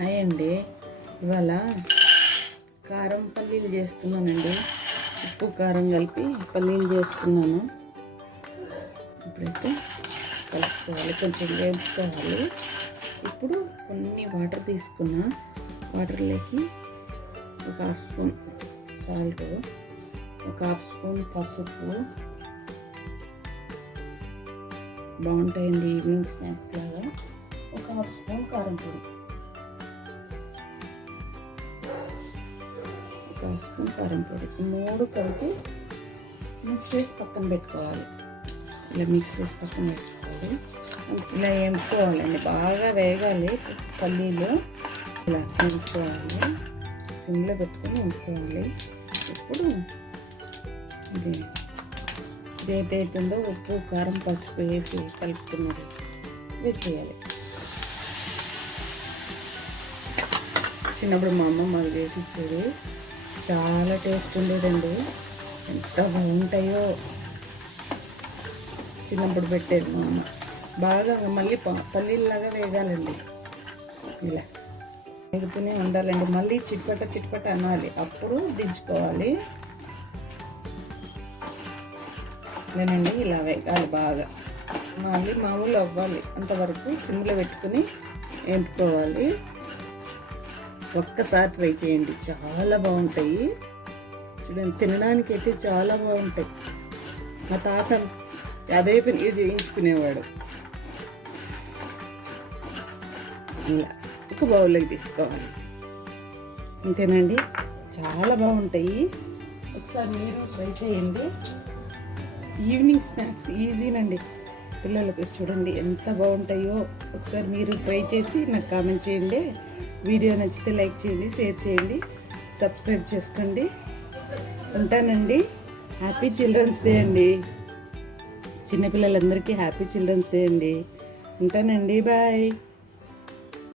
Hi అండి. ఇవాళ కారం పల్లీలు చేస్తున్నానండి. ఉప్పు కారం కలిపి పల్లీలు చేస్తున్నాను. ఇప్పుడైతే కలుపుకోవాలి. కొంచెం వేపుకోవాలి. ఇప్పుడు కొన్ని వాటర్ తీసుకున్నా. వాటర్లోకి ఒక హాఫ్ స్పూన్ సాల్ట్ ఒక హాఫ్ స్పూన్ పసుపు. బాగుంటాయండి ఈవినింగ్ స్నాక్స్ లాగా. ఒక హాఫ్ స్పూన్ కారం పొడి. పసుపు స్పూన్ కారం పొడి మూడు కలిపి మిక్స్ చేసి పక్కన పెట్టుకోవాలి. ఇలా మిక్స్ చేసి పక్కన పెట్టుకోవాలి. ఇలా ఎంపుకోవాలండి బాగా వేగాలి పల్లీలు. ఇలా ఎంపుకోవాలి సిమ్లో పెట్టుకొని ఎంపుకోవాలి ఇప్పుడు ఇది ఏదైతుందో అవుతుందో ఉప్పు కారం పసుపు వేసి కలుపుతున్నది వేసేయాలి. చిన్నప్పుడు మా అమ్మ మాకు చేసి ఇచ్చేది చాలా టేస్ట్ ఉండేదండి. ఎంత బాగుంటాయో. చిన్నప్పుడు పెట్టేది మా అమ్మ. బాగా మళ్ళీ పల్లీలాగా వేగాలండి. ఇలా వేగుతూనే ఉండాలండి. మళ్ళీ చిట్పట చిట్పట అనాలి. అప్పుడు దించుకోవాలి. నేనండి ఇలా వేగాలి బాగా. మళ్ళీ మామూలు అవ్వాలి. అంతవరకు సిమ్లో పెట్టుకుని వేపుకోవాలి. ఒక్కసారి ట్రై చేయండి. చాలా బాగుంటాయి. చూడండి తినడానికి అయితే చాలా బాగుంటాయి. మా తాత అదే పని చేయించుకునేవాడు. ఇలా ఒక బౌల్లోకి తీసుకోవాలి. అంతేనండి చాలా బాగుంటాయి. ఒకసారి మీరు ట్రై చేయండి. ఈవినింగ్ స్నాక్స్ ఈజీనండి. పిల్లలకి చూడండి ఎంత బాగుంటాయో. ఒకసారి మీరు ట్రై చేసి నాకు కామెంట్ చేయండి. వీడియో నచ్చితే లైక్ చేయండి షేర్ చేయండి సబ్స్క్రైబ్ చేసుకోండి. ఉంటానండి. హ్యాపీ చిల్డ్రన్స్ డే అండి. చిన్నపిల్లలందరికీ హ్యాపీ చిల్డ్రన్స్ డే అండి. ఉంటానండి. బాయ్